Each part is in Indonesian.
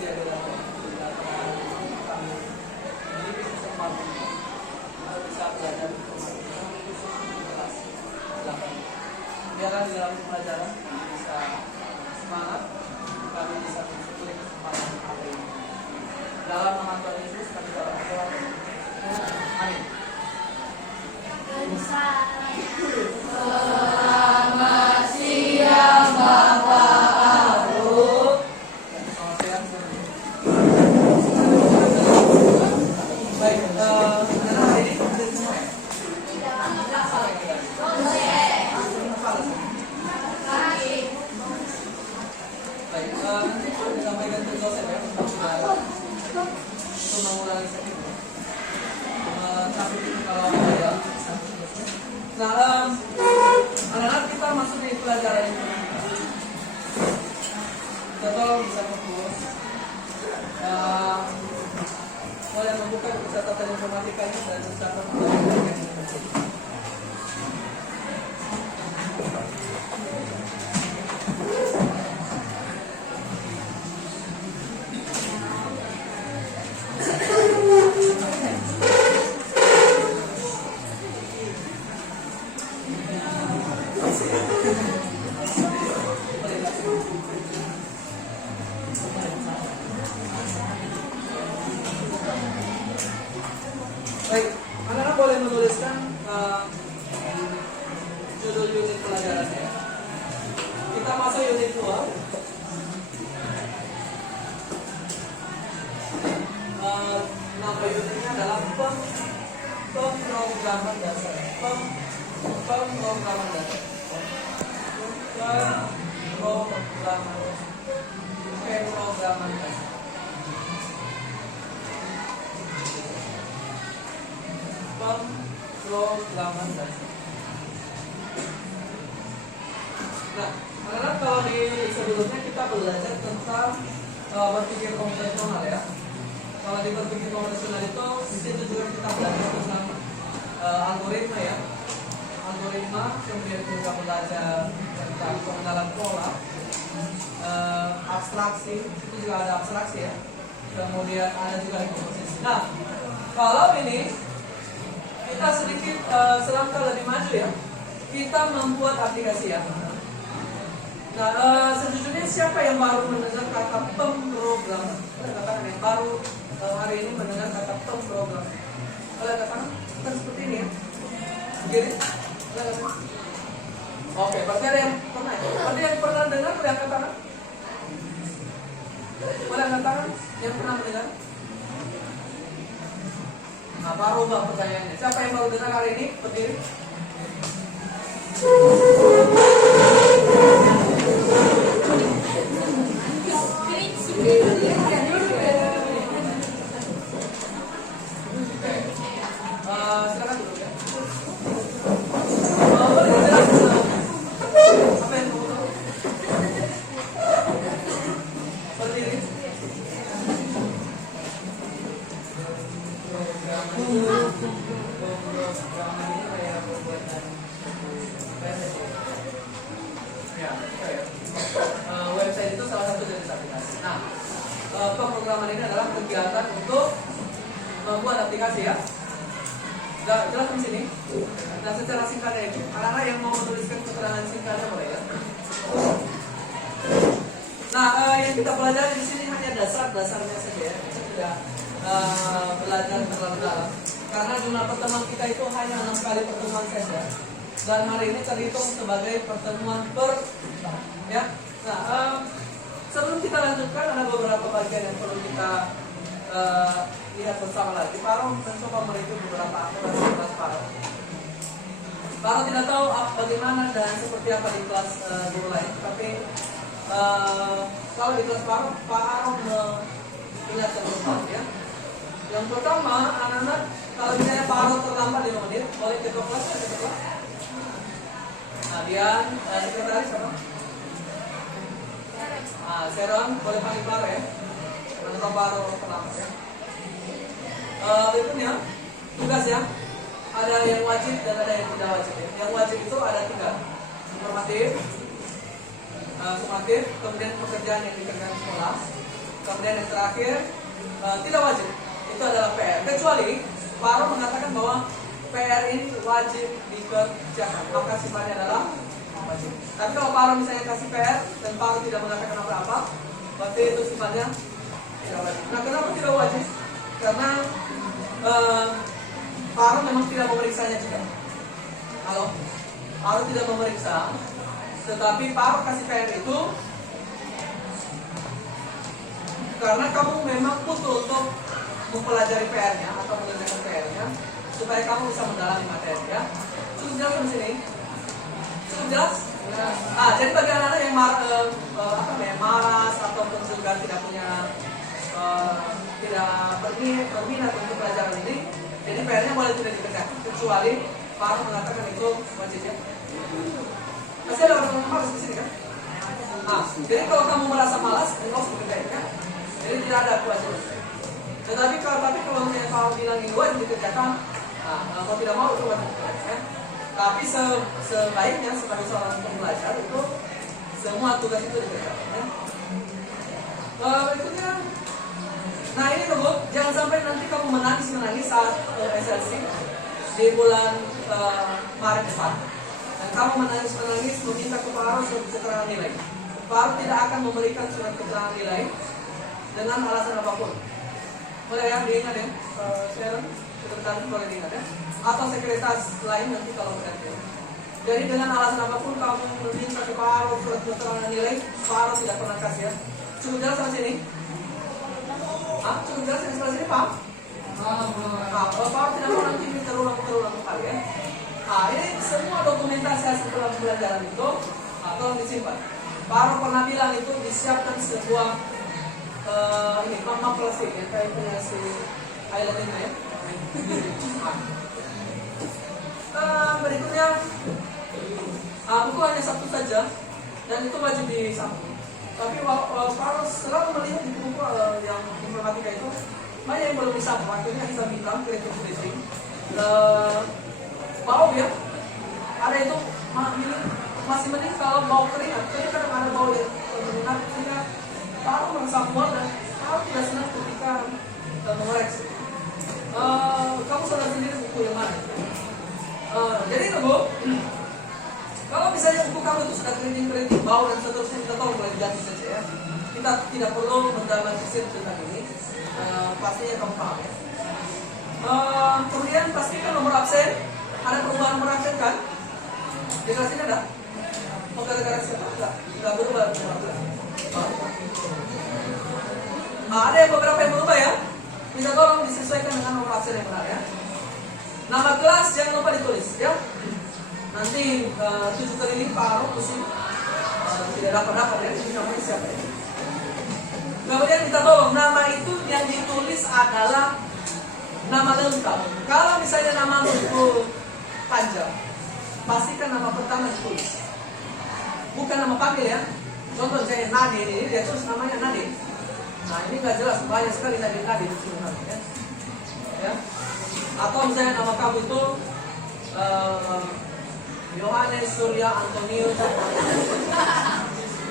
dia adalah kami memiliki kesempatan untuk bisa belajar di kelas 8. Biarlah di dalam pelajaran bisa semangat, kami bisa mensyukuri kesempatan hari ini. Dalam nama Tuhan Yesus kami berdoa. Amin. Selamat siang Bapak Arul. Selamat siang. Baik, anak-anak hari ini hadir semua ya? Baik, nanti boleh disampaikan ke Joseph ya untuk mengurangi sakit. Tapi kalau ada, nah, anak-anak kita masuk di pelajaran ini. Kita tolong bisa fokus. Boleh membuka catatan informatikanya dan catatan pelajaran yang penting. Baik, anak-anak boleh menuliskan judul unit pelajarannya. Kita masuk unit 2. Nama unitnya adalah pemrograman dasar. Pemrograman dasar. Pemrograman dasar. Pemrograman dasar. Nah, anak-anak kalau di sebelumnya kita belajar tentang berpikir konvensional ya. Kalau di berpikir konvensional itu di situ juga kita belajar tentang algoritma ya. Algoritma, kemudian juga belajar tentang pengenalan pola, abstraksi, itu juga ada abstraksi ya. Kemudian ada juga komposisi. Nah, kalau ini kita sedikit selangkah lebih maju ya. Kita membuat aplikasi ya. Nah, sejujurnya siapa yang baru mendengar kata pemrograman? Boleh katakan yang baru hari ini mendengar kata pemrograman? Boleh katakan? Kan seperti ini ya. Begini? Boleh katakan? Oke, berarti ada yang pernah ya? Ada yang pernah dengar? Boleh katakan? Boleh katakan? Yang pernah mendengar? Nah, baru mbak pertanyaannya. Siapa yang baru dengar hari ini? Berdiri. Silakan dulu ya. Boleh dijelaskan apa yang kamu tahu? Berdiri. Website itu salah satu jenis aplikasi. Nah, pemrograman ini adalah kegiatan untuk membuat aplikasi ya. Jelas di sini. Nah, secara singkatnya itu, anak-anak yang mau menuliskan keterangan singkatnya boleh ya. Nah, yang kita pelajari di sini hanya dasarnya saja ya. Kita tidak belajar terlalu dalam. Karena jumlah pertemuan kita itu hanya 6 kali pertemuan saja. Dan hari ini terhitung sebagai pertemuan ya. Nah, sebelum kita lanjutkan ada beberapa bagian yang perlu kita lihat bersama lagi. Paro mencoba mereview beberapa aturan di kelas Paro. Paro tidak tahu bagaimana dan seperti apa di kelas guru lain, tapi kalau di kelas Paro mengingatkan beberapa ya. Yang pertama, anak-anak kalau misalnya Paro terlambat 5 menit, boleh ketua kelas ya, ketua kelas. Nah, Dian, sekretaris apa? Seron, boleh panggil Paro ya. Menurut Paro terlambat ya. Berikutnya tugas ya, ada yang wajib dan ada yang tidak wajib ya. Yang wajib itu ada 3, informatif, sumatif, kemudian pekerjaan yang dikerjakan sekolah. Kemudian yang terakhir, tidak wajib. Itu adalah PR. Kecuali Paro mengatakan bahwa PR ini wajib dikerjakan, maka sifatnya adalah wajib. Tapi kalau Paro misalnya kasih PR dan Paro tidak mengatakan apa-apa, berarti itu sifatnya tidak wajib. Nah, kenapa tidak wajib? Karena Paro memang tidak memeriksanya juga. Kalau Paro tidak memeriksa, tetapi Paro kasih PR itu karena kamu memang butuh untuk mempelajari PR-nya atau mengerjakan PR-nya supaya kamu bisa mendalami materi ya. Cukup jelas di sini? Cukup jelas? Jadi bagi anak-anak yang malas ataupun juga tidak punya tidak berminat untuk pelajaran ini, jadi PR-nya boleh tidak dikerjakan kecuali Pak mengatakan itu wajib ya. Masih ada orang yang malas di sini kan? Jadi kalau kamu merasa malas, enggak usah dikerjain kan? Jadi tidak ada kewajiban. Tetapi kalau misalnya Pak bilang ini wajib dikerjakan, kalau tidak mau itu wajib dikerjakan. Tapi sebaiknya sebagai seorang pembelajar itu semua tugas itu dikerjakan. Ya. Berikutnya, nah ini tuh, jangan sampai nanti kamu menangis saat SLC di bulan Maret depan. Dan kamu menangis meminta ke Pak Aro surat keterangan nilai. Pak Aro tidak akan memberikan surat keterangan nilai dengan alasan apapun. Boleh ya diingat ya, Sharon, sekretaris boleh diingat ya. Atau sekretaris lain nanti kalau berarti. Jadi dengan alasan apapun kamu meminta ke Pak Aro surat keterangan nilai, Pak Aro tidak pernah kasih ya. Cukup jelas sampai sini? Cukup jelas yang sebelah sini Pak? Kalau Pak Aro tidak mau nanti terulang kembali ya. Ini semua dokumentasi hasil pembelajaran itu tolong disimpan. Pak Aro pernah bilang itu disiapkan sebuah ini map plastik yang kayak punya si Island ini ya. Berikutnya buku hanya satu saja dan itu wajib disambung. Tapi Pak selalu melihat di buku yang informatika itu banyak yang belum disambung. Akhirnya kita minta kreatif printing. Bau ya, ada itu masih mending kalau bau keringat. Jadi kadang ada bau yang menyengat sehingga Pak merasa mual dan Pak tidak senang ketika mengoreksi. Kamu saudara sendiri buku yang mana? Jadi itu Bu, kalau misalnya buku kamu itu sudah keriting bau dan seterusnya, kita tolong boleh diganti saja ya. Kita tidak perlu mendramatisir tentang ini. Pastinya kamu paham ya. Kemudian pastikan nomor absen. Ada perubahan nomor absen kan? Di kelas ini ada? Oh gara-gara siapa? Enggak berubah nomor absen. Ada yang beberapa yang berubah ya. Bisa tolong disesuaikan dengan nomor absen yang benar ya. Nama kelas jangan lupa ditulis ya. Nanti 7 kali ini Pak Aro pusing tidak dapat ya. Ini namanya siapa ya? Kemudian kita tolong nama itu yang ditulis adalah nama lengkap. Kalau misalnya nama itu panjang, pastikan nama pertama ditulis. Bukan nama panggil ya. Contoh saya Nadi ini, dia tulis namanya Nadi. Nah ini nggak jelas, banyak sekali Nadi di sini ya. Ya. Atau misalnya nama kamu itu Yohanes Surya Antonius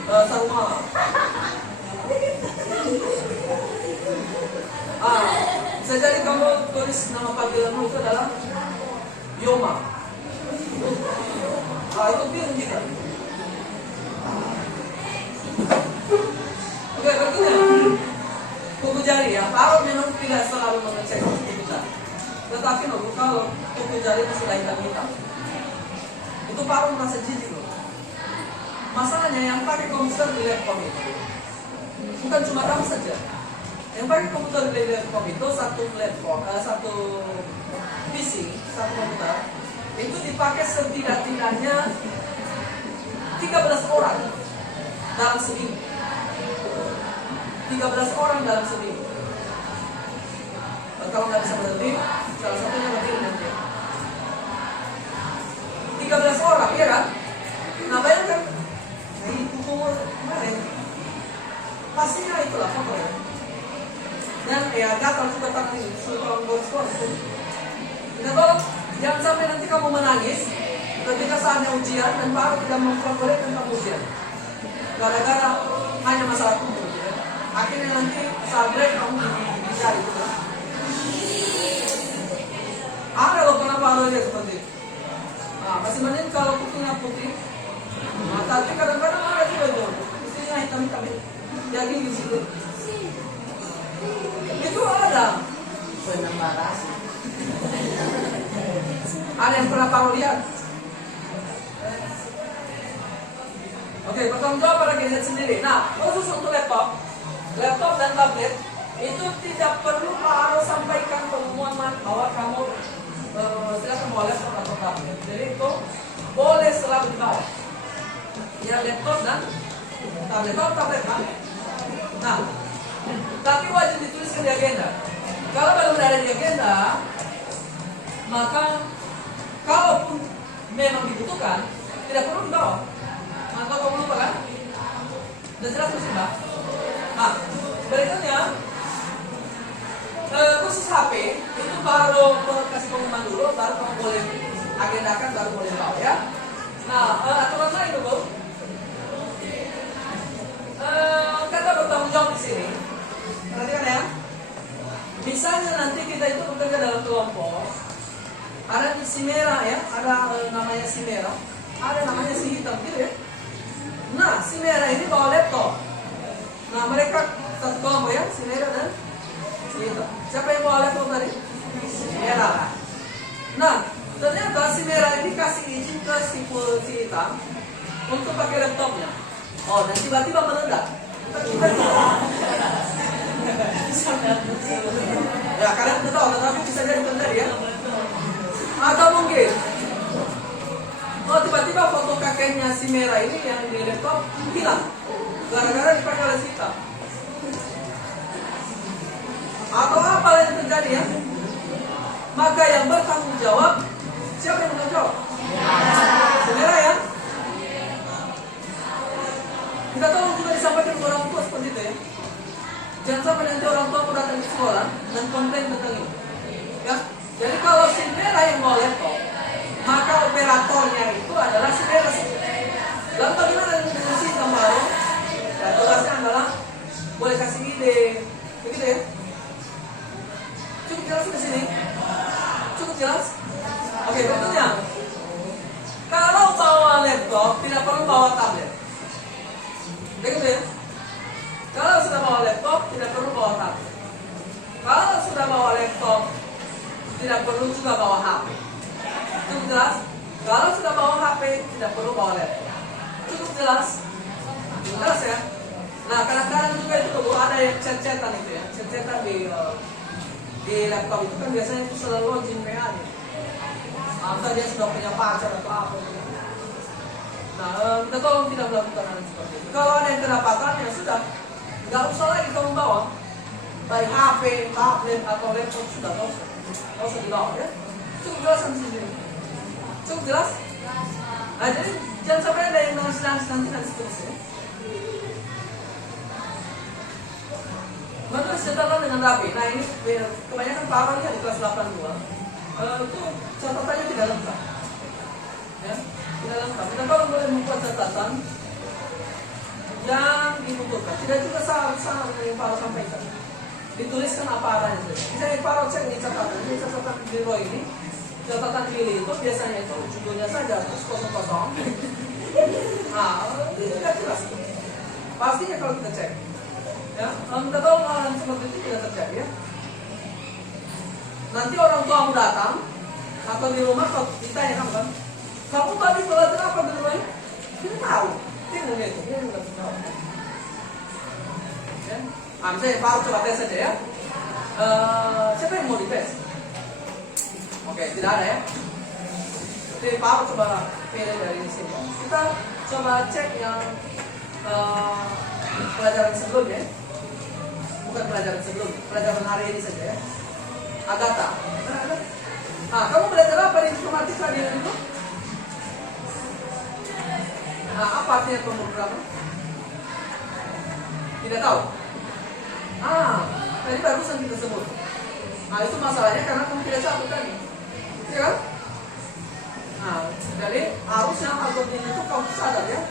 Saruma. Bisa jadi kamu tulis nama panggilanmu itu adalah Yoma. Itu bingung kita. Oke, berikutnya kuku jari ya. Paro memang tidak selalu mengecek kuku jari. Tetapi kalau kuku jari itu sudah hitam-hitam, itu Paro merasa jijik loh. Masalahnya yang pakai komputer di laptop itu bukan cuma kamu saja. Yang pakai komputer di laptop itu satu PC, satu komputer itu dipakai setidak-tidaknya 13 orang dalam seminggu. 13 orang dalam seminggu. Kalau nggak bisa berhenti, salah satunya berhenti nanti. 13 orang, ya kan? Nah bayangkan di buku kemarin pastinya itulah foto ya. Dan ya gatal juga tangan ini, suruh boros-boros. Kita tolong jangan sampai nanti kamu menangis ketika saatnya ujian dan baru tidak memperbolehkan kamu ujian. Gara-gara hanya masalah kumpul ya. Akhirnya nanti saat break kamu bisa itu kan. Ada loh kenapa harus dia seperti itu. Nah, masih mending kalau kukunya putih. Nah, tapi kadang-kadang ada juga itu. Isinya hitam-hitam itu. Daging di situ. Itu ada. Penambaran. Ada yang pernah kamu lihat? Oke, bertanggung jawab pada gadget sendiri. Nah, khusus untuk laptop dan tablet itu tidak perlu harus sampaikan pengumuman bahwa kamu silakan bawa laptop atau tablet. Jadi itu boleh selalu dibawa. Ya laptop dan tablet. Kalau tablet kan? Nah, tapi wajib dituliskan di agenda. Kalau belum ada di agenda, maka kalaupun memang dibutuhkan, tidak perlu dibawa. Maka kamu lupa kan? Sudah jelas mesti mbak? Nah, berikutnya khusus HP itu baru kasih pengumuman dulu, baru kamu boleh agendakan, baru boleh bawa ya. Nah, aturan lain dulu. Kata bertanggung jawab di sini. Perhatikan ya. Misalnya nanti kita itu bekerja dalam kelompok, ada si merah ya, ada namanya si merah, ada namanya si hitam gitu ya. Nah, si merah ini bawa laptop. Nah, mereka satu kelompok ya, si merah dan si hitam. Siapa yang bawa laptop tadi? Si merah. Nah, ternyata si merah ini kasih izin ke si hitam untuk pakai laptopnya. Oh, dan tiba-tiba meledak. Ya, kalian tidak tahu, tetapi bisa jadi terjadi ya. Atau mungkin tiba-tiba foto kakeknya si merah ini yang di laptop hilang gara-gara dipakai oleh si hitam. Atau apa yang terjadi ya? Maka yang bertanggung jawab, siapa yang bertanggung jawab? Si merah ya. Kita tahu juga disampaikan ke orang tua seperti itu ya. Jangan sampai nanti orang tua datang ke sekolah dan komplain tentang ini. Ya, jadi kalau si merah yang bawa laptop, maka operatornya itu adalah si merah. Lalu bagaimana dengan si hitam baru? Ya, tugasnya adalah boleh kasih ide, begitu ya. Cukup jelas di sini? Cukup jelas? Oke, berikutnya. Kalau bawa laptop, tidak perlu bawa tablet. Begitu ya. Kalau sudah bawa laptop, tidak perlu bawa tablet. Kalau sudah bawa laptop, tidak perlu juga bawa HP. Cukup jelas? Kalau sudah bawa HP, tidak perlu bawa laptop. Cukup jelas? Jelas ya? Nah, kadang-kadang juga itu tuh ada yang chat-chatan itu ya. Chat-chatan di laptop itu kan biasanya itu selalu login WA-nya. Atau dia sudah punya pacar atau apa gitu. Nah, kita tolong tidak melakukan hal seperti itu. Kalau ada yang kedapatan, ya sudah. Nggak usah lagi kamu bawa. Baik HP, tablet, atau laptop sudah nggak usah dibawa ya. Cukup jelas sendiri. Cukup jelas? Nah, jadi jangan sampai ada yang nangis-nangis nanti dan seterusnya. Maka catatkan dengan rapi. Nah, ini kebanyakan Pak Awan di kelas 82. Itu catatannya tidak lengkap. Ya, tidak lengkap. Kita kalau boleh membuat catatan yang dibutuhkan. Tidak juga sama dengan yang Pak sampaikan. Dituliskan apa arahnya saja. Misalnya Pak cek ini catatan biro ini, catatan pilih itu biasanya itu judulnya saja terus kosong. Nah, ini tidak jelas. Pastinya kalau kita cek. Ya, kita tahu hal yang seperti itu tidak terjadi ya. Nanti orang tua datang atau di rumah kalau ditanya kamu tadi belajar apa di rumah ini? Tidak tahu. Dia nggak tahu. Ya, misalnya Pak coba tes saja ya. Siapa yang mau dites? Oke, tidak ada ya. Jadi Pak coba pilih dari sini. Kita coba cek yang pelajaran sebelumnya. Bukan pelajaran sebelum, pelajaran hari ini saja ya. Agatha. Nah, kamu belajar apa di informatika di itu? Nah, apa artinya pemrograman? Tidak tahu. Tadi barusan kita sebut. Nah, itu masalahnya karena kamu tidak satu tadi. Iya kan? Nah, jadi harusnya algoritma itu kamu sadar ya.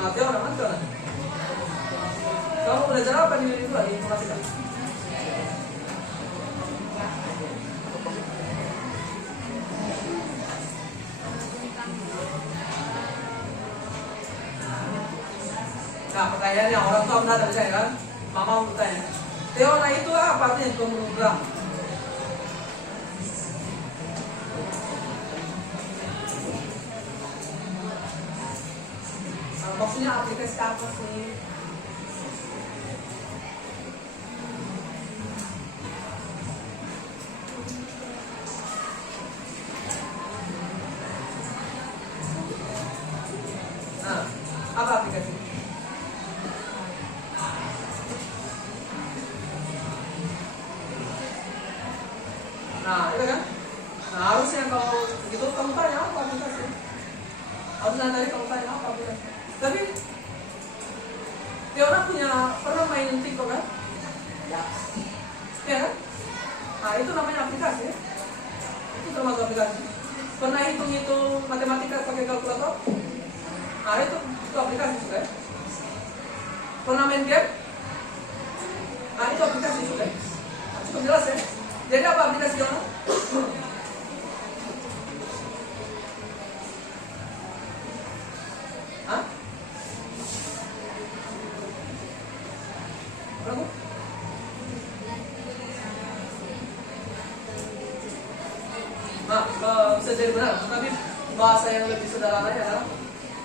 Nah, Teo nama Teo. Kamu belajar apa di itu lagi informatika? Nah, pertanyaannya orang tua benar dari saya kan? Mama mau bertanya. Teo, nah itu apa artinya program? Maksudnya aplikasi apa sih? Nah, apa aplikasi? Nah, itu kan? Nah, harusnya kalau gitu kamu tanya apa aplikasi? Harusnya tadi kamu tanya apa aplikasi? Tapi Tiona pernah main TikTok kan? Ya. Ya kan? Nah, itu namanya aplikasi ya? Itu termasuk aplikasi. Pernah hitung-hitung matematika pakai kalkulator? Nah, itu aplikasi juga ya? Pernah main game? Nah, itu aplikasi juga ya? Nah, cukup jelas ya? Jadi apa aplikasi Tiona? Hah? Berapa? Nah, bisa jadi benar, tapi bahasa yang lebih sederhananya adalah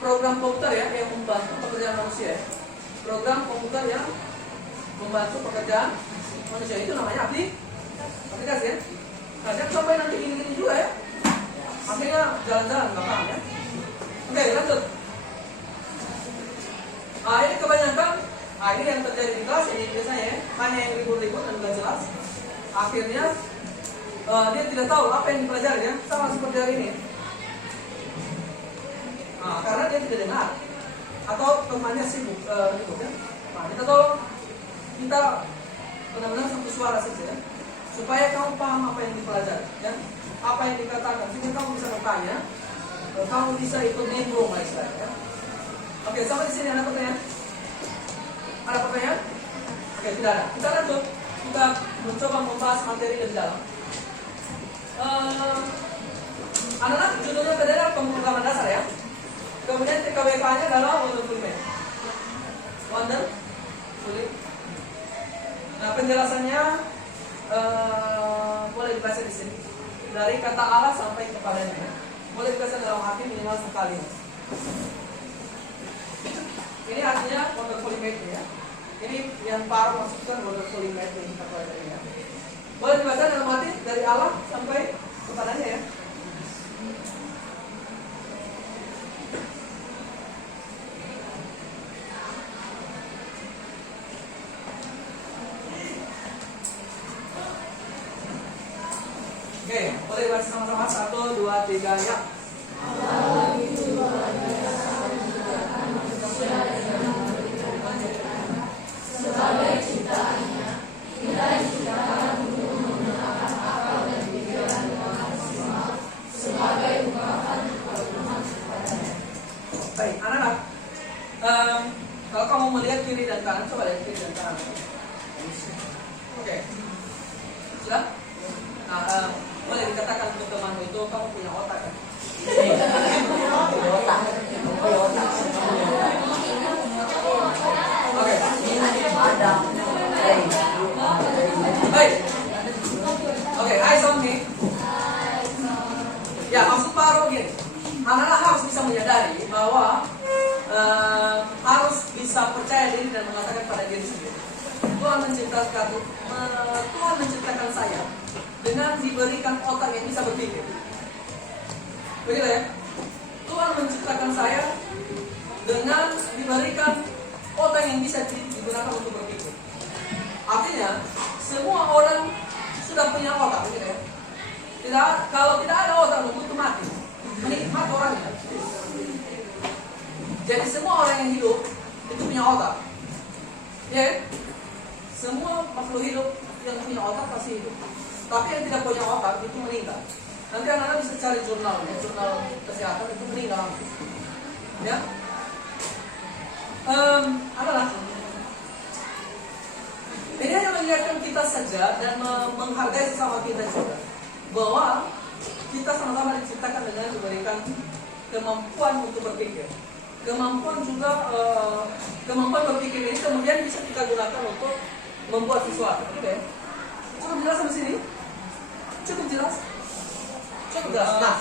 program komputer ya yang membantu pekerjaan manusia. Ya. Program komputer yang membantu pekerjaan manusia itu namanya aplikasi ya. Nah, jangan sampai nanti gini-gini juga ya. Akhirnya jalan-jalan nggak paham ya. Oke, lanjut. Nah, ini kebanyakan, ini yang terjadi di kelas ini biasanya ya, hanya yang ribut-ribut dan nggak jelas. Akhirnya dia tidak tahu apa yang dipelajari ya, sama seperti hari ini. Nah, karena dia tidak dengar atau temannya sibuk ribut ya. Nah, kita tolong kita benar-benar satu suara saja ya, supaya kamu paham apa yang dipelajari ya, apa yang dikatakan, sehingga kamu bisa bertanya, kamu bisa ikut nimbrung lah istilahnya ya. Oke, sampai di sini ada pertanyaan? Ada pertanyaan? Oke, tidak ada. Kita lanjut. Kita mencoba membahas materi lebih dalam. Anak-anak judulnya tadi adalah pemrograman dasar ya. Kemudian TKWK-nya adalah wonderful math. Wonderful. Nah, penjelasannya boleh dibaca di sini. Dari kata Allah sampai kepadanya. Boleh dibaca dalam hati minimal sekali. Ini artinya wonderful math ya. Ini yang para maksudkan wonderful math yang kita pelajari ya. Boleh dibaca dalam hati dari Allah sampai kepadanya ya. Oke, boleh dibaca sama-sama 1, 2, 3 ya. Sebagai ciptaannya, kita diciptakan untuk menggunakan akal dan pikiran dengan maksimal sebagai ungkapan kekaguman kepadanya. Baik, anak-anak, kalau kamu melihat kiri dan kanan, coba lihat kiri dan kanan. Oke, sudah? Nah, boleh dikatakan untuk temanmu itu kamu punya otak kan? Oke. Baik. Oke, eyes on me. Ya, maksud Pak begini. Anak-anak harus bisa menyadari bahwa harus bisa percaya diri dan mengatakan pada diri sendiri. Tuhan menciptakan saya dengan diberikan otak yang bisa berpikir. Begitu ya? Tuhan menciptakan saya dengan diberikan otak yang bisa digunakan untuk berpikir. Artinya, semua orang sudah punya otak, begitu ya? Kalau tidak ada otak, itu mati. Mati orangnya. Jadi semua orang yang hidup itu punya otak. Ya, semua makhluk hidup yang punya otak pasti hidup. Tapi yang tidak punya otak itu meninggal. Nanti anak-anak bisa cari jurnal kesehatan itu meninggal. Ya. adalah ini hanya mengingatkan kita saja dan menghargai sesama kita juga bahwa kita sama-sama diciptakan dengan diberikan kemampuan untuk berpikir. Kemampuan juga kemampuan berpikir ini kemudian bisa kita gunakan untuk membuat sesuatu. Oke? Cukup jelas sampai sini? Cukup jelas? Cukup jelas. Nah,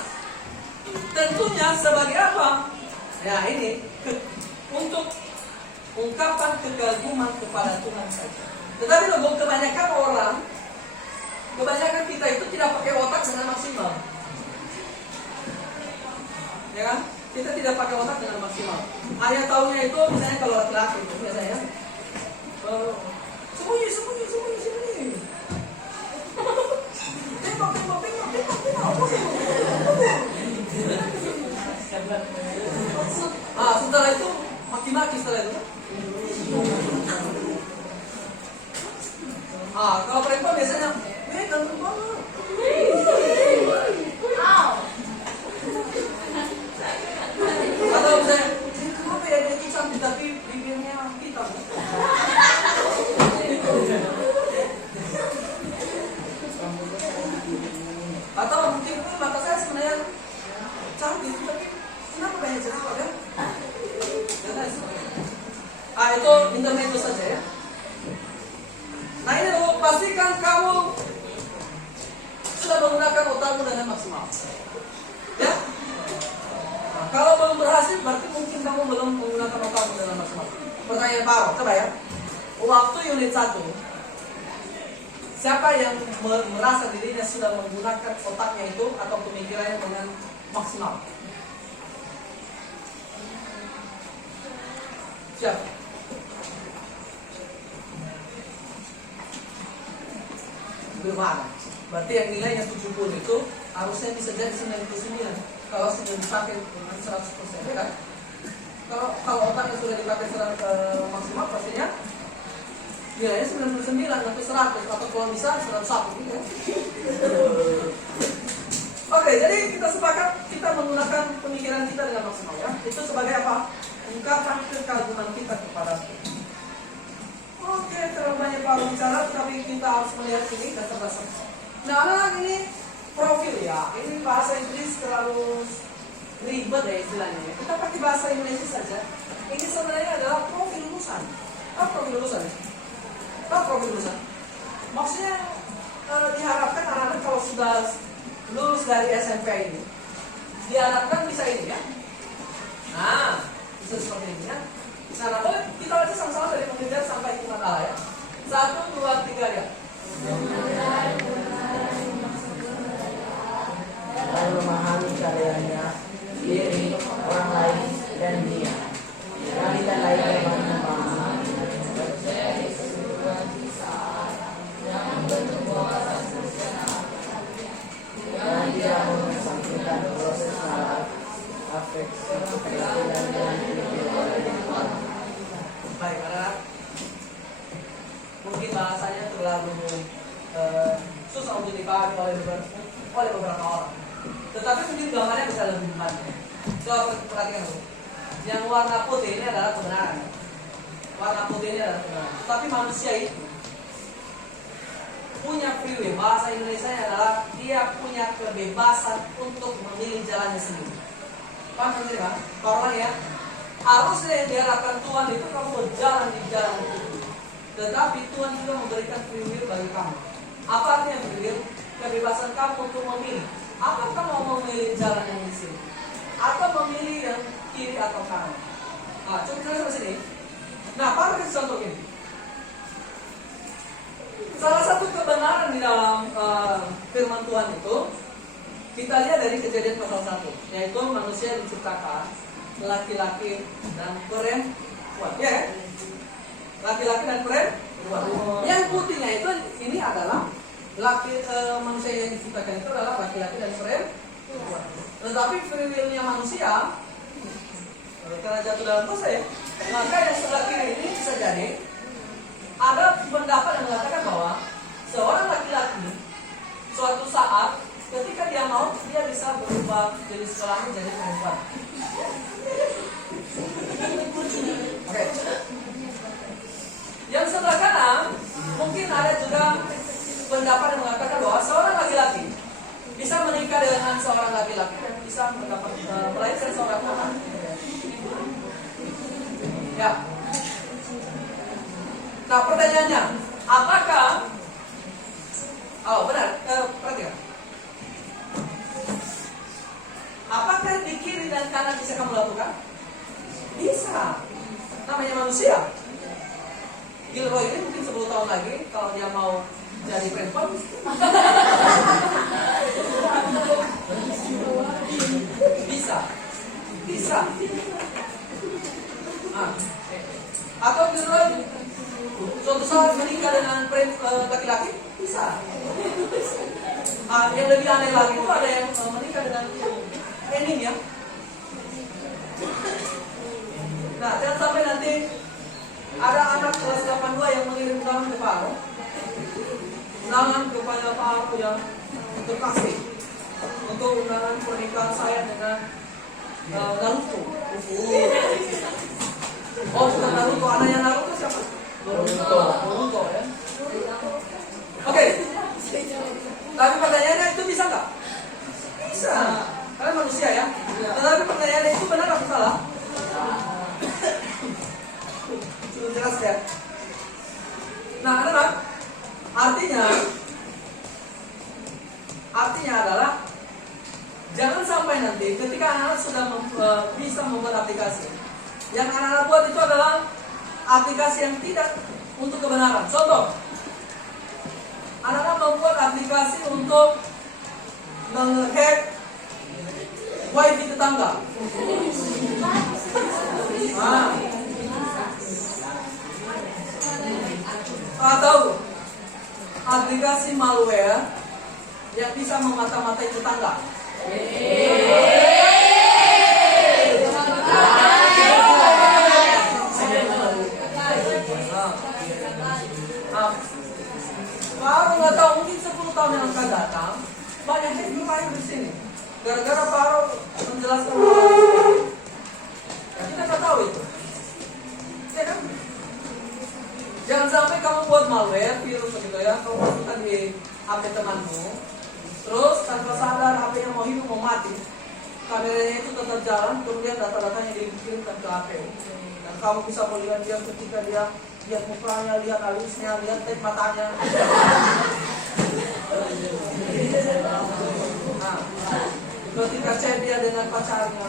tentunya sebagai apa? Ya ini untuk ungkapan kekaguman kepada Tuhan saja. Tetapi loh, kebanyakan kita itu tidak pakai otak dengan maksimal. Ya kan? Kita tidak pakai otak dengan maksimal. Hanya taunya itu misalnya kalau laki-laki itu biasanya sembunyi. Tembak. Setelah itu maki-maki setelah itu. Kalau perempuan biasanya, ganteng banget. Atau misalnya, kenapa ya dia itu cantik tapi bibirnya hitam? Atau mungkin mata saya sebenarnya cantik tapi kenapa banyak jerawat ya? Itu intermezzo saja ya. Nah ini loh, pastikan kamu sudah menggunakan otakmu dengan maksimal. Ya? Nah, kalau belum berhasil, berarti mungkin kamu belum menggunakan otakmu dengan maksimal. Pertanyaan baru, coba ya. Waktu unit 1, siapa yang merasa dirinya sudah menggunakan otaknya itu atau pemikirannya dengan maksimal? Siapa? Belum ada. Berarti yang nilainya 70 itu harusnya bisa jadi 99 kalau sudah dipakai dengan 100%, ya kan? Kalau otaknya sudah dipakai maksimal, pastinya nilainya 99 atau 100 atau kalau bisa 101 gitu ya. Oke, jadi kita sepakat kita menggunakan pemikiran kita dengan maksimal ya. Itu sebagai apa? Ungkapan kekaguman kita kepada Tuhan. Oke, terlalu banyak baru bicara, tapi kita harus melihat ini dasar-dasar. Nah, anak-anak ini profil ya. Ini bahasa Inggris terlalu ribet ya istilahnya. Kita pakai bahasa Indonesia saja. Ini sebenarnya adalah profil lulusan. Apa profil lulusan? Maksudnya diharapkan anak-anak kalau sudah lulus dari SMP ini, diharapkan bisa ini ya. Nah, bisa seperti ini ya. Nah, boleh kita baca sama-sama dari pengertian sampai iman Allah ya. 1, 2, 3 ya. Dan memahami karyanya, diri, orang lain, dan dia. Dan kita lain dengan memahami terjadi keseluruhan kisah yang berkekuatan dan tidak mengesampingkan proses salah afeksi kepribadian dan kepribadian. Baik, karena mungkin bahasanya terlalu susah untuk dipahami oleh beberapa orang. Tetapi mungkin gambarnya bisa lebih membantu. Coba perhatikan dulu. Yang warna putih ini adalah kebenaran. Warna putih ini adalah kebenaran. Tetapi manusia itu punya free will. Bahasa Indonesia adalah dia punya kebebasan untuk memilih jalannya sendiri. Paham sendiri kan? Kalau ya, harusnya yang diharapkan Tuhan itu kamu berjalan di jalan itu. Tetapi Tuhan juga memberikan free will bagi kamu. Apa artinya free will? Kebebasan kamu untuk memilih. Apakah mau memilih jalan yang di sini? Atau memilih yang kiri atau kanan? Nah, coba kita lihat sini. Nah, apa kasih contoh ini? Salah satu kebenaran di dalam firman Tuhan itu kita lihat dari Kejadian pasal 1, yaitu manusia diciptakan laki-laki dan perempuan. Ya, laki-laki dan perempuan. Yang putihnya itu ini adalah manusia yang diciptakan itu adalah laki-laki dan perempuan. Tetapi free will-nya manusia karena jatuh dalam dosa ya, maka yang sebelah kiri ini bisa jadi ada pendapat yang mengatakan bahwa seorang laki-laki suatu saat ketika dia mau, dia bisa berubah jenis kelamin jadi perempuan. Oke, Ya. Nah, pertanyaannya, apakah benar, perhatikan. Apakah di kiri dan kanan bisa kamu lakukan? Bisa. Namanya manusia. Gilroy ini mungkin 10 tahun lagi kalau dia mau jadi perempuan bisa. Atau Gilroy suatu saat menikah dengan laki-laki bisa. Yang lebih aneh lagi itu ada yang menikah dengan Ening ya. Nah, jangan sampai nanti ada anak kelas 82 yang mengirim undangan ke Pak Aro. Undangan kepada Pak Aro yang terkasih untuk undangan pernikahan saya dengan Naruto. Oh, bukan Naruto, anaknya Naruto siapa? Naruto ya. Oke. Tapi pertanyaannya itu bisa nggak? Bisa. Karena manusia ya. Tetapi pertanyaannya itu benar atau salah? Sudah jelas ya. Nah, anak-anak, artinya adalah jangan sampai nanti ketika anak-anak sudah bisa membuat aplikasi, yang anak-anak buat itu adalah aplikasi yang tidak untuk kebenaran. Contoh, anak-anak membuat aplikasi untuk menghack wifi tetangga. Atau aplikasi malware yang bisa memata-matai tetangga. Baru nggak tahu, mungkin 10 tahun yang akan datang banyak yang bermain di sini. Gara-gara baru menjelaskan ya, kita nggak tahu itu. Ya kan? Jangan sampai kamu buat malware, virus begitu ya, kamu masukkan di HP temanmu, terus tanpa sadar HP-nya mau hidup mau mati, kameranya itu tetap jalan, kemudian data-datanya dikirimkan ke HP. Dan kamu bisa melihat dia ketika dia lihat mukanya, lihat alisnya, lihat tape matanya. Nah, ketika chat dia dengan pacarnya.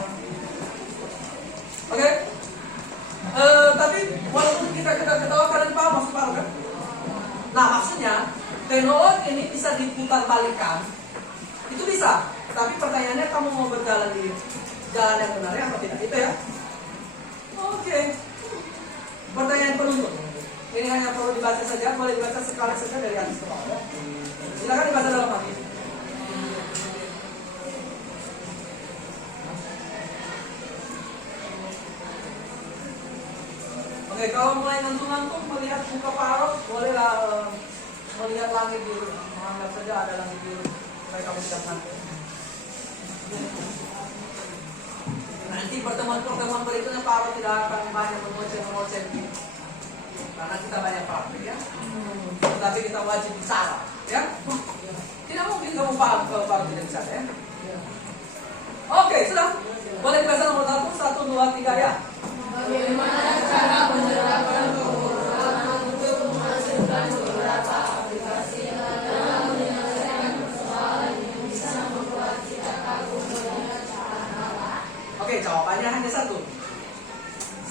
Oke? Tapi walaupun kita ketawa kalian paham maksud paham kan? Nah, maksudnya teknologi ini bisa diputar balikan. Itu bisa. Tapi pertanyaannya kamu mau berjalan di jalan yang benar atau tidak? Itu ya. Oke. Pertanyaan penutup. Ini hanya perlu dibaca saja, boleh dibaca sekali saja dari atas ke bawah. Ya. Silakan dibaca dalam hati. Oke, kalau mulai ngantuk-ngantuk melihat muka Pak Aro, bolehlah melihat langit biru. Menganggap saja ada langit biru supaya kamu tidak ngantuk. Nanti pertemuan-pertemuan berikutnya Pak Aro tidak akan banyak mengoceh karena kita banyak praktik ya. Tapi kita wajib bicara ya. Tidak mungkin kamu paham kalau Pak Aro tidak bicara ya. Oke, sudah. Boleh dibaca nomor 1, 2, 3 ya. Bagaimana cara menerapkan keberagaman untuk menghasilkan beberapa aplikasi dalam menyelesaikan persoalan yang bisa membuat kita kagum dengan cara Allah? Oke, jawabannya hanya satu.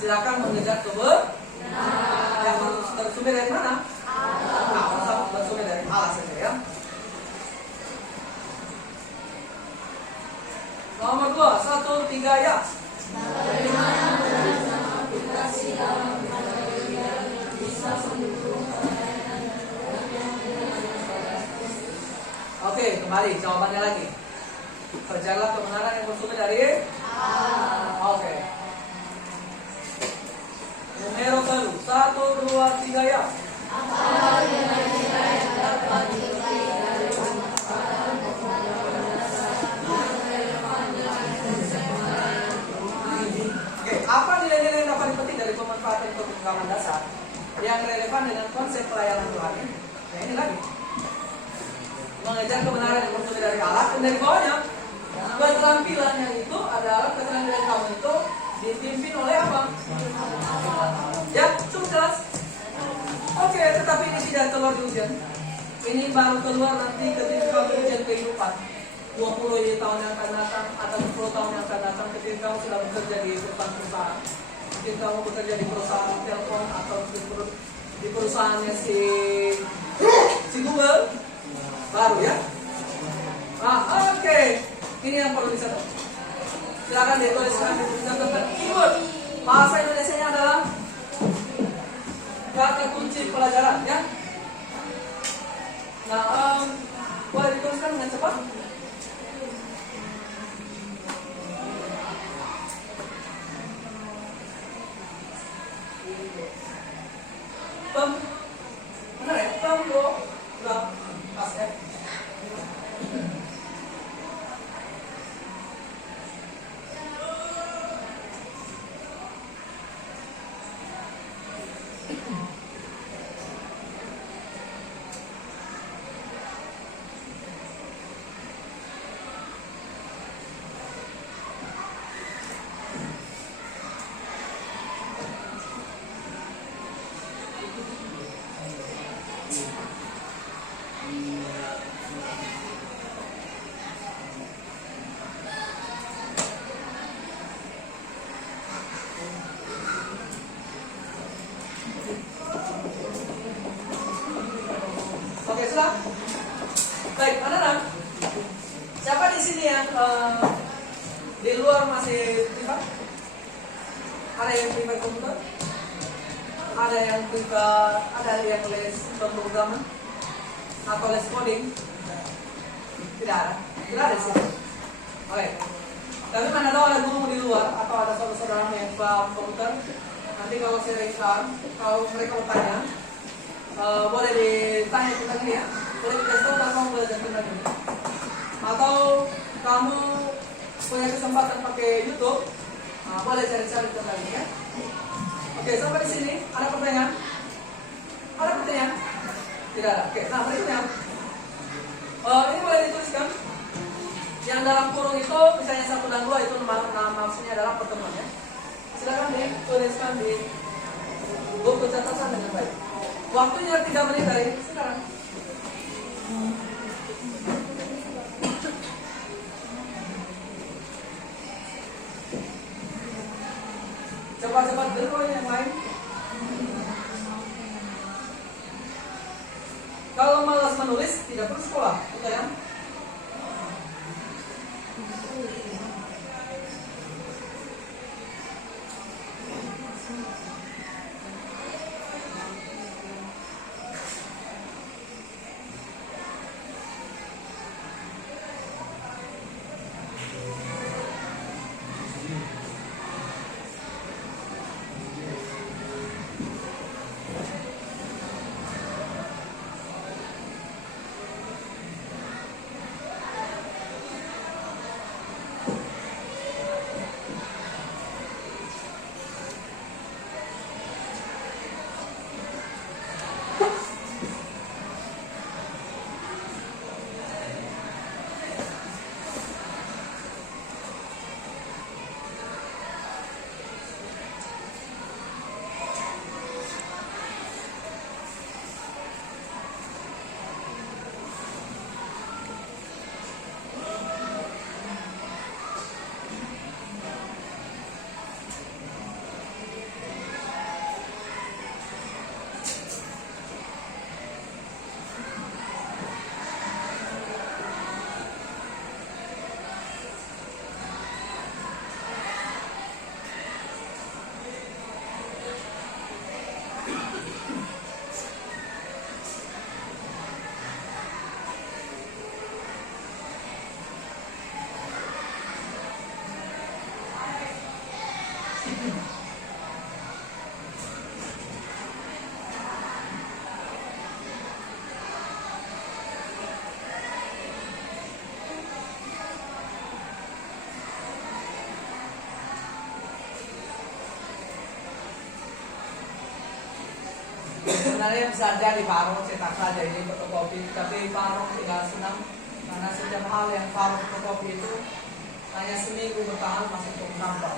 Silakan mengejar kebenaran. Yang bersumber dari mana? Allah. Bersumber dari Allah saja ya. Nomor 2, 1, 3 ya. Bagaimana merancang aplikasi dalam teknologi yang bisa mendukung pelayanan dan program dengan Oke, kembali jawabannya lagi. Kerjalah kebenaran yang bersumber dari Allah. Oke. Numero 1, 2, 3 ya. apa kira-kira yang dapat diberi dari pemanfaatan kepada berdasarkan yang relevan dengan konsep pelayanan? Oke, apa nilai-nilai yang dapat dipetik dari pemanfaatan pengalaman dasar yang relevan dengan konsep pelayanan Tuhan ini? Ya ini lagi. Mengejar kebenaran yang bersumber dari Allah, dan dari bawahnya keterampilannya itu adalah keterampilan kamu itu Dipimpin oleh apa? Ya, cukup jelas. Oke, tetapi ini tidak keluar di ujian. Ini baru keluar nanti ketika kamu ujian kehidupan. 20 tahun yang akan datang atau 10 tahun yang akan datang ketika kamu sudah bekerja di perusahaan. Mungkin kamu bekerja di perusahaan Telkom atau di perusahaannya si Google. Baru ya. Oke. Ini yang perlu dicatat. Silakan dituliskan di catatan. Ingat, bahasa Indonesianya adalah kata kunci pelajaran ya. Nah, boleh dituliskan dengan cepat. Benar ya? Udah pas ya. Oke, sudah. Baik, anak-anak. Siapa di sini yang di luar masih privat? Ada yang privat komputer? Ada yang privat, ada yang les pemrograman atau les coding? Tidak ada. Tidak ada sih. Oke. Tapi mana tahu ada guru di luar atau ada saudara-saudara yang paham komputer? Nanti kalau kalau mereka bertanya, boleh ditanya tentang ini ya. Boleh dikasih tahu kalau kamu belajar tentang ini. Atau kamu punya kesempatan pakai YouTube, boleh cari-cari tentang ini ya. Oke, sampai di sini ada pertanyaan? Ada pertanyaan? Tidak ada. Oke, nah berikutnya ini boleh dituliskan. Yang dalam kurung itu misalnya 1 dan 2 itu maksudnya adalah pertemuan ya. Silakan dituliskan di buku catatan dengan baik. Waktunya 3 menit dari sekarang. Cepat-cepat dulu yang lain. Kalau malas menulis, tidak perlu sekolah, betul ya? Sebenarnya bisa jadi Farung cetak saja ini fotokopi, tapi Farung tinggal senang karena setiap hal yang Farung fotokopi itu hanya seminggu bertahan masuk ke nampak.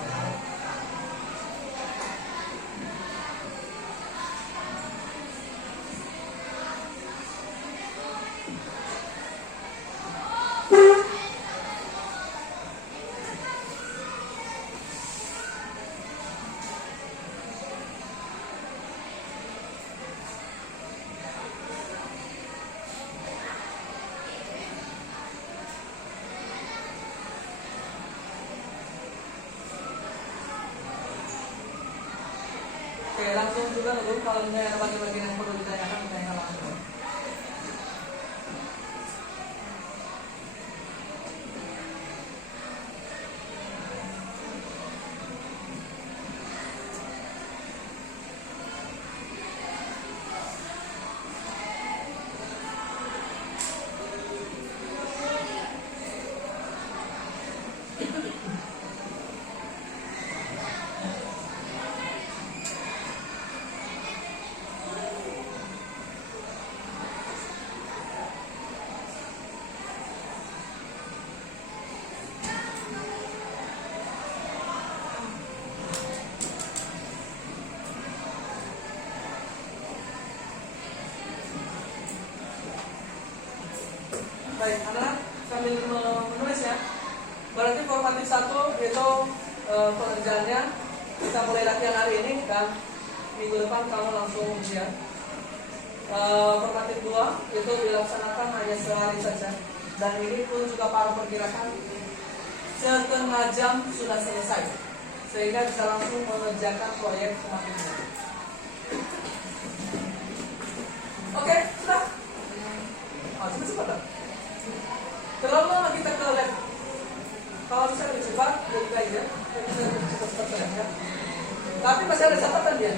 Oke, langsung juga dulu kalau misalnya ada bagian-bagian yang perlu ditanyakan, tanyakan langsung. Baik, anak-anak sambil menulis ya. Berarti formatif 1 itu pengerjaannya kita mulai latihan hari ini dan minggu depan kamu langsung ujian. Formatif 2 itu dilaksanakan hanya sehari saja dan ini pun juga para perkirakan setengah jam sudah selesai sehingga bisa langsung mengerjakan proyek formatifnya. Oke, sudah. Cepat-cepat. Terlalu lama kita ke lab. Kalau bisa lebih cepat, lebih baik ya. Kita cepat-cepat ya. Tapi masih ada catatan dia.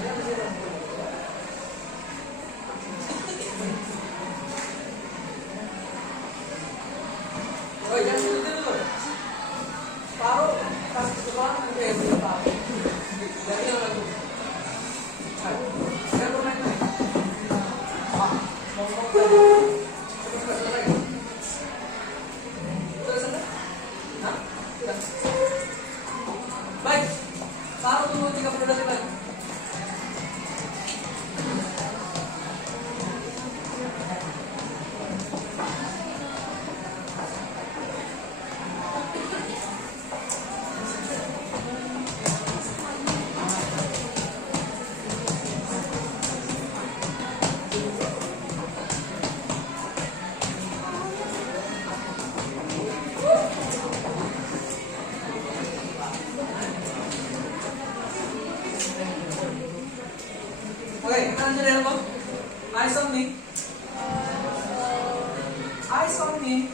Oh, jangan dulu. Paruh kasih sekolah nanti yang berapa. Jadi yang lalu. Jangan bermain-main. Ngomong. Baik, taruh tunggu 30 detik lagi. Oke, kita lanjut ya, Bang. Eyes on me. Eyes on me.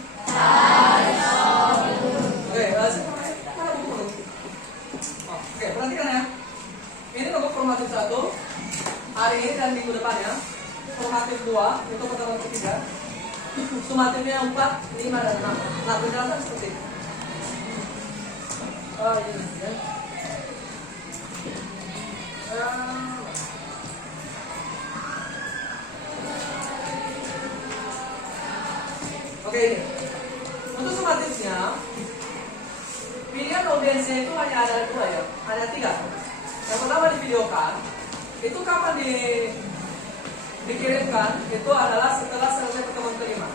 Oke, mana buku? Oke, perhatikan ya. Ini untuk formatif 1 hari ini dan minggu depan ya. Formatif 2 itu pertemuan ketiga. Sumatifnya 4, 5 dan 6. Nah, penjelasan seperti ini. Oh, ini ya. Oke, ini untuk sumatifnya pilihan audiensnya itu hanya ada 2 ya, hanya 3. Yang pertama divideokan, itu kapan dikirimkan itu adalah setelah selesai pertemuan kelima.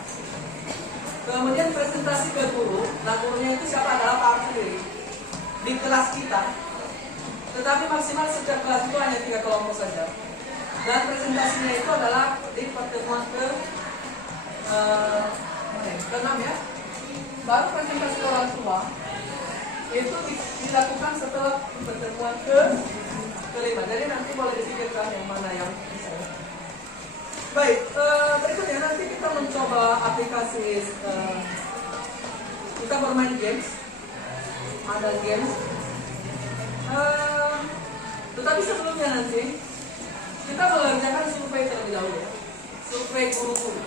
Kemudian presentasi ke guru, nah gurunya itu siapa adalah Pak sendiri di kelas kita. Tetapi maksimal setiap kelas itu hanya 3 kelompok saja. Dan presentasinya itu adalah di pertemuan ke-6 ya. Baru presentasi orang tua itu dilakukan setelah pertemuan ke-5. Jadi nanti boleh dipikirkan yang mana yang bisa. Baik, berikutnya nanti kita mencoba aplikasi kita bermain games. Ada games. Tetapi sebelumnya nanti kita mengerjakan survei terlebih dahulu ya. Survei guru-guru.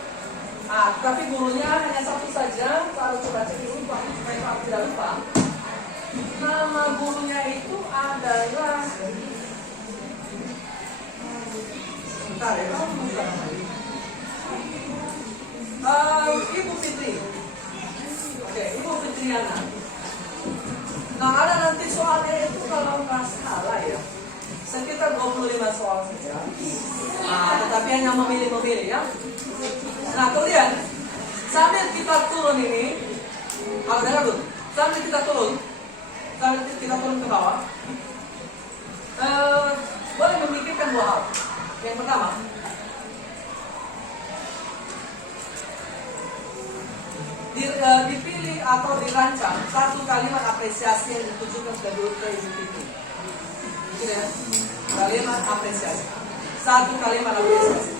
Tapi gurunya hanya satu saja. Kalau coba cek dulu Pak, supaya Pak tidak lupa. Nama gurunya itu adalah sebentar ya, kamu bukan Ibu Fitri. Oke, Ibu Fitriana. Nah, ada nanti soalnya itu kalau nggak salah ya, sekitar 25 soal saja. Tetapi hanya memilih-memilih ya. Nah, kemudian sambil kita turun ini, dengar dulu. Sambil kita turun ke bawah, boleh memikirkan 2 hal. Yang pertama, dipilih atau dirancang 1 kalimat apresiasi yang ditujukan ke Ibu Fitri. Gitu ya. Kalimat apresiasi. Satu kalimat apresiasi.